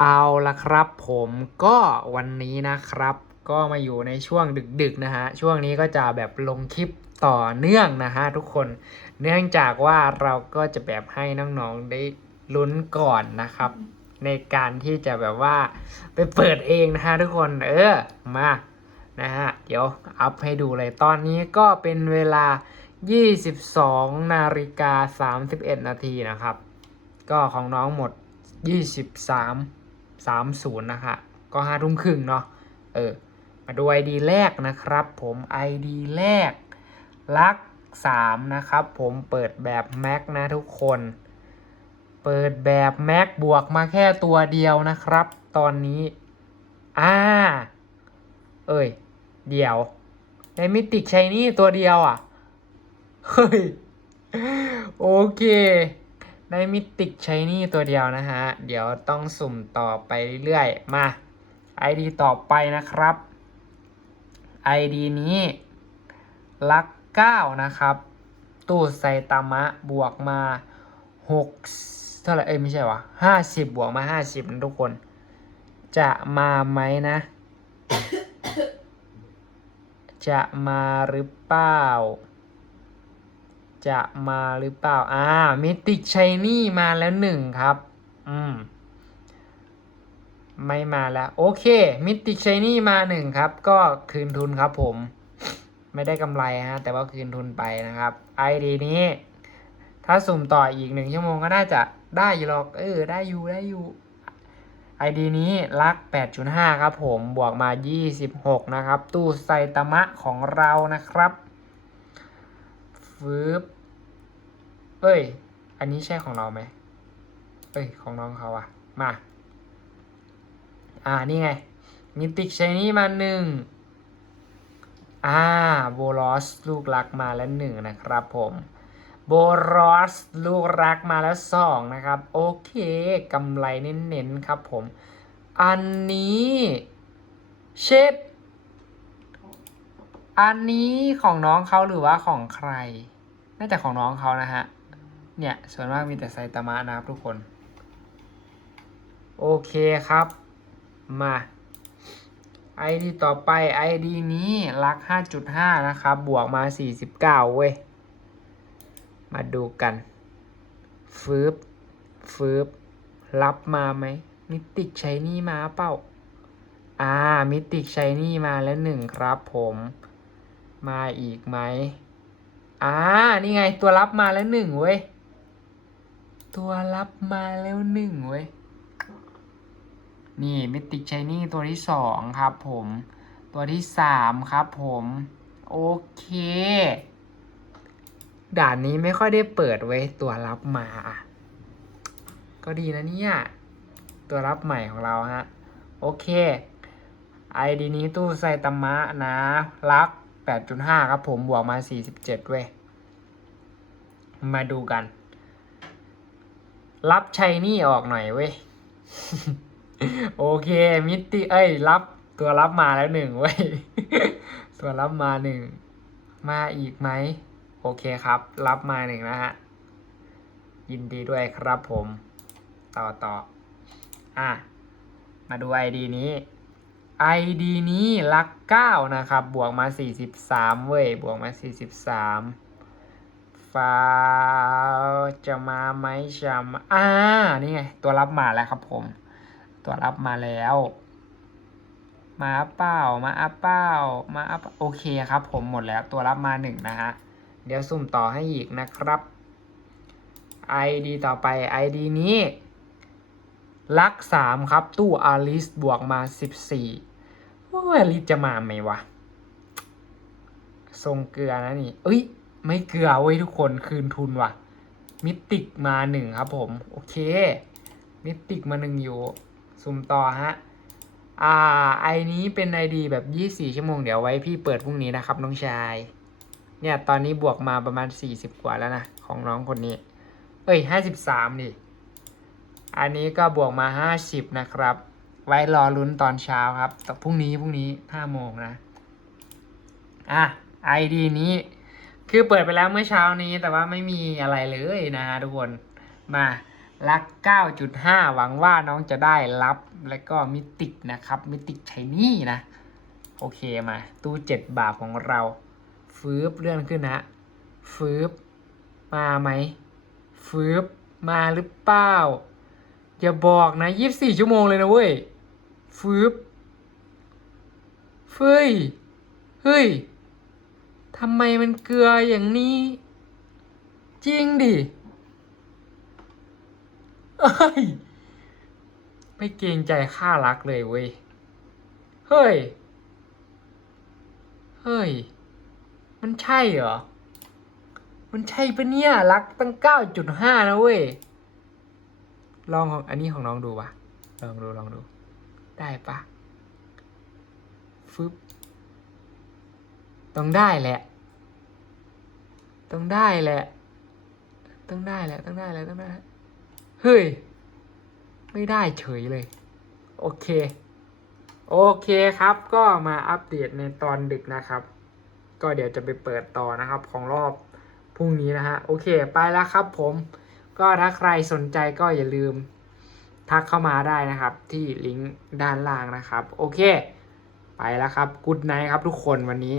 เอาละครับผมก็วันนี้นะครับ ก็มาอยู่ในช่วงดึกๆนะฮะช่วงนี้ก็จะแบบลงคลิปต่อเนื่องนะฮะทุกคนเนื่องจากว่าเราก็จะแบบให้น้องๆได้ลุ้นก่อนนะครับ ในการที่จะแบบว่าไปเปิดเองนะฮะทุกคนเออมานะฮะเดี๋ยวอัพให้ดูเลยตอนนี้ก็เป็นเวลา 22นาฬิกา31นาทีนะครับ ก็ของน้องหมด 23 30นะฮะก็ห้าทุ่มครึ่งเนาะเออมาดู ID แรกนะครับผม ID แรก ลัก3นะครับผมเปิดแบบ Mac นะทุกคน เปิดแบบ Mac บวกมาแค่ตัวเดียวนะครับ ตอนนี้อ่าเอ้ย เดี๋ยวในมิติกชัยนี่ตัวเดียวอะ เฮ้ย โอเค ในมิติกใช้นี่ตัวเดียวนะฮะ เดี๋ยวต้องสุ่มต่อไปเรื่อยๆ มา ID ต่อไปนะครับ ID นี้ลัก9นะครับ ตู้ไซตามะบวกมา6เท่าไหร่เอ้ยไม่ใช่วะ50บวกมา50นะทุกคน จะมาไหมนะ จะมาหรือเปล่า จะมาหรือเปล่า อ่ามิติกชัยนี่มาแล้วหนึ่งครับ อืม ไม่มาแล้ว โอเค มิติกชัยนี่มาหนึ่งครับ ก็คืนทุนครับผม ไม่ได้กำไรฮะ แต่ว่าคืนทุนไปนะครับ ID นี้ ถ้าสุ่มต่ออีกหนึ่งชั่วโมงก็น่าจะได้อยู่หรอก เออ ได้อยู่ ได้อยู่ ID นี้ลัก 8.5 ครับผม บวกมา 26 นะครับ ตู้ไซตามะของเรานะครับ ฟืบเอ้ย อันนี้ใช่ของเราไหมเอ้ย ของน้องเขาอะมา อ่า นี่ไง มิติกชนี่มาหนึ่งอ่า โบลอส ลูกรักมาแล้วหนึ่งนะครับผมโบรอสลูกรักมาแล้วสองนะครับ โอเคกำไรเน้นๆครับผม อันนี้เช็ดอันนี้ของน้องเขาหรือว่าของใคร น่าจะของน้องเขานะฮะ เนี่ยส่วนมากมีแต่ไซตามะนะครับทุกคน โอเคครับ มา ID ต่อไป ID นี้รัก 5.5 นะครับ บวกมา 49 เว้ย มาดูกัน ฟืบฟืบรับมาไหม มิติกใช้นี่มาเปล่าอ่า มิติกใช้นี่มาแล้วหนึ่งครับผม มาอีกไหม อ่า นี่ไงตัวรับมาแล้วหนึ่งเว้ย ตัวรับมาแล้วหนึ่งเว้ย นี่มิติกช h นี่ตัวที่สองครับผม ตัวที่สามครับผม โอเค ด่านนี้ไม่ค่อยได้เปิดไว้ยตัวรับมาอะก็ดีนะเนี่ย ตัวรับใหม่ของเราฮะ โอเค ID นี้ตู้ไซตามะนะ รัก 8.5 ครับผมบวกมา 47 เว้ย มาดูกัน รับชัยนี่ออกหน่อยเว้ย โอเค มิติเอ้ย รับตัวรับมาแล้วหนึ่งเว้ย ตัวรับมาหนึ่ง มาอีกไหม โอเคครับ รับมาหนึ่งนะฮะ ยินดีด้วยครับผม ต่อต่ออะ มาดู ID นี้ ID นี้ลักเก้านะครับ บวกมา43เว้ย บวกมา43ฟาวจะมาไหมจะมาอ่า นี่ไง ตัวรับมาแล้วครับผม ตัวรับมาแล้ว มาเป้ามาอัพเป้ามาอัพโอเคครับผมหมดแล้วตัวรับมาหนึ่งนะฮะ เดี๋ยวสุ่มต่อให้อีกนะครับ ID ต่อไป ID นี้ ลักสามครับ ตู้อาริสบวกมาสิบสี่อาริสจะมาไหมวะ ทรงเกลือนะนี่ เอ้ย ไม่เกลือเว้ยทุกคนคืนทุนว่ะ มิติกมาหนึ่งครับผม โอเค มิติกมาหนึ่งอยู่ สุ่มต่อฮะ อ่า ไอนี้เป็นไอดีแบบยี่สี่ชั่วโมง เดี๋ยวไว้พี่เปิดพรุ่งนี้นะครับน้องชาย เนี่ยตอนนี้บวกมาประมาณสี่สิบกว่าแล้วนะ ของน้องคนนี้ เอ้ยห้าสิบสามดิ อันนี้ก็บวกมาห้าสิบนะครับ ไว้รอลุ้นตอนเช้าครับแต่พรุ่งนี้พรุ่งนี้ห้าโมงนะ อะ ID นี้คือเปิดไปแล้วเมื่อเช้านี้แต่ว่าไม่มีอะไรเลยนะฮะทุกคนมาลัก 9.5 หวังว่าน้องจะได้รับแล้วก็มิติกนะครับ มิติกชนี่นะ โอเคมา ตู้ 7 บาทของเรา ฟืบเลื่อนขึ้นนะฟืบมาไหมฟืบมาหรือเปล่า อย่าบอกนะ24ชั่วโมงเลยนะเว้ย ฟืบเฟ้ย เฮ้ย ทำไมมันเกลืออย่างนี้ จริงดิเอ้ย ไม่เกรงใจค่ารักเลยเว้ย เฮ้ย เฮ้ย มันใช่เหรอ มันใช่ปะเนี่ย รักตั้งเก้าจุดห้านะเว้ย ลองของอันนี้ของน้องดูปะลองดูลองดู ได้ปะฟึบต้องได้แหละ ต้องได้แหละ ต้องได้แหละ ต้องได้แหละต้องได้เฮ้ย ไม่ได้เฉยเลย โอเค โอเคครับ ก็มาอัปเดตในตอนดึกนะครับ ก็เดี๋ยวจะไปเปิดต่อนะครับ ของรอบพรุ่งนี้นะฮะ โอเค ไปแล้วครับผม ก็ถ้าใครสนใจก็อย่าลืมทักเข้ามาได้นะครับ ที่ลิงก์ด้านล่างนะครับ โอเค ไปแล้วครับ กุดไนท์ครับทุกคนวันนี้